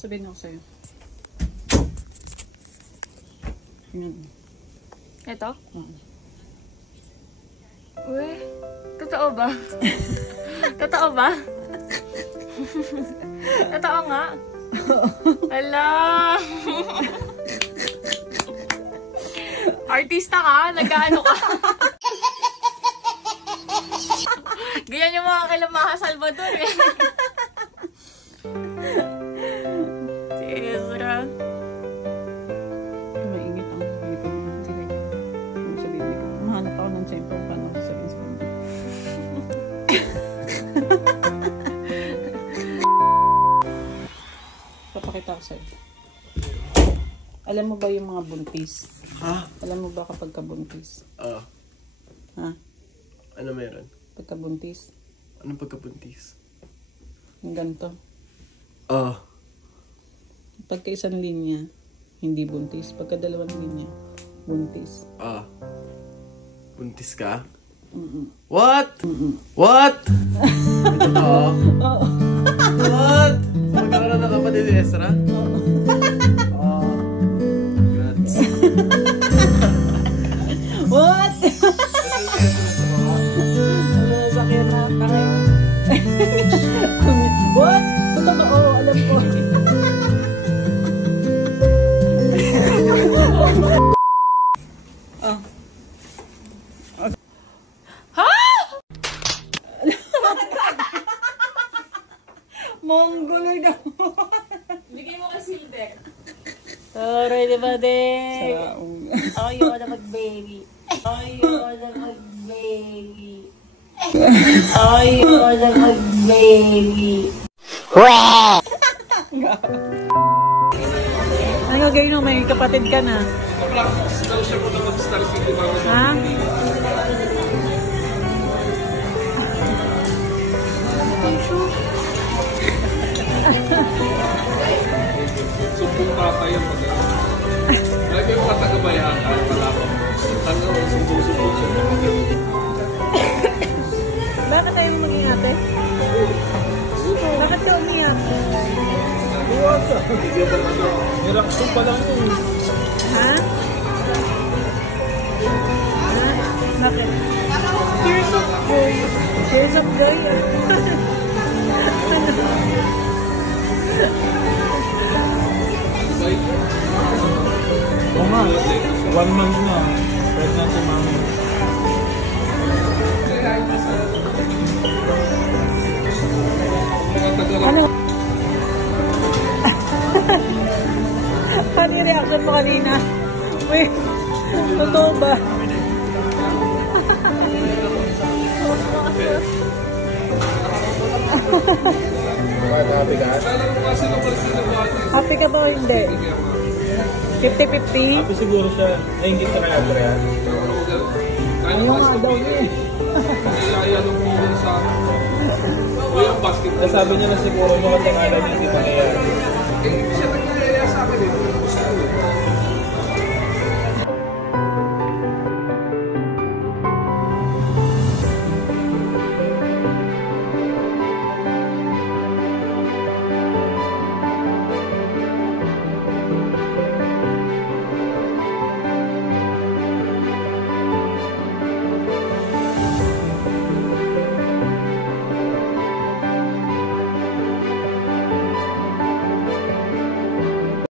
Sabihin ako sa'yo. Yan. Ito? Oo. Uy, totoo ba? Totoo ba? Totoo nga? Hala! Artista ka? Nag-ano ka? Ganyan yung mga kila Maha Salvador eh. Si Ezra. Maingit ang ngipin mo. Sige. Kung sabihin ko, mahanap ako ng tiyempo kung paano ako sabihin sa kanya. Papakita ko sa'yo. Alam mo ba yung mga buntis? Ha? Alam mo ba kapag kabuntis? Oo. Ha? Ano meron? Pagkabuntis? Anong pagkabuntis? Yung ganito. Oo. Pagka isang linya, hindi buntis. Pagka dalawang linya, buntis. Oo. Buntis ka? Mm-mm. What? Mm-mm. What? Ito? Oo. What? Magkakaroon na kapatid ni Ezra? Oo. Congrats. What? Sakyan na. What? Totoo, alam ko. Mongoloid ako. Bigay mo ka silver. Alright, diba, Dek? Ayaw na mag-baby. Ayaw na mag-baby. Ayaw na mag-baby. Ano gagawin mo? May kapatid ka na. Ha? Sumpong tatay yung pag-aaral. Lagi yung katagabayan kahit wala pa. Tangang mo, sumpong-sumpong siya. Bakit tayo maging ate? Bakit ka umiyak? Buwasa. Nirakso pa lang yun. Ha? Ha? Bakit? Tears of joy. Tears of joy? Oo nga. 1 month na. Pregnant si mami. Ano? Ano yung reaction mo kanina? Wait, totoo ba? Happy ka ba o hindi? 50-50? Happy siguro siya. Naingit ka kaya ba yan? Ayaw nga daw niya eh. Sabi niya na siguro mga tingalan niya hindi mangyayari. Siya nagkakaya sa akin eh.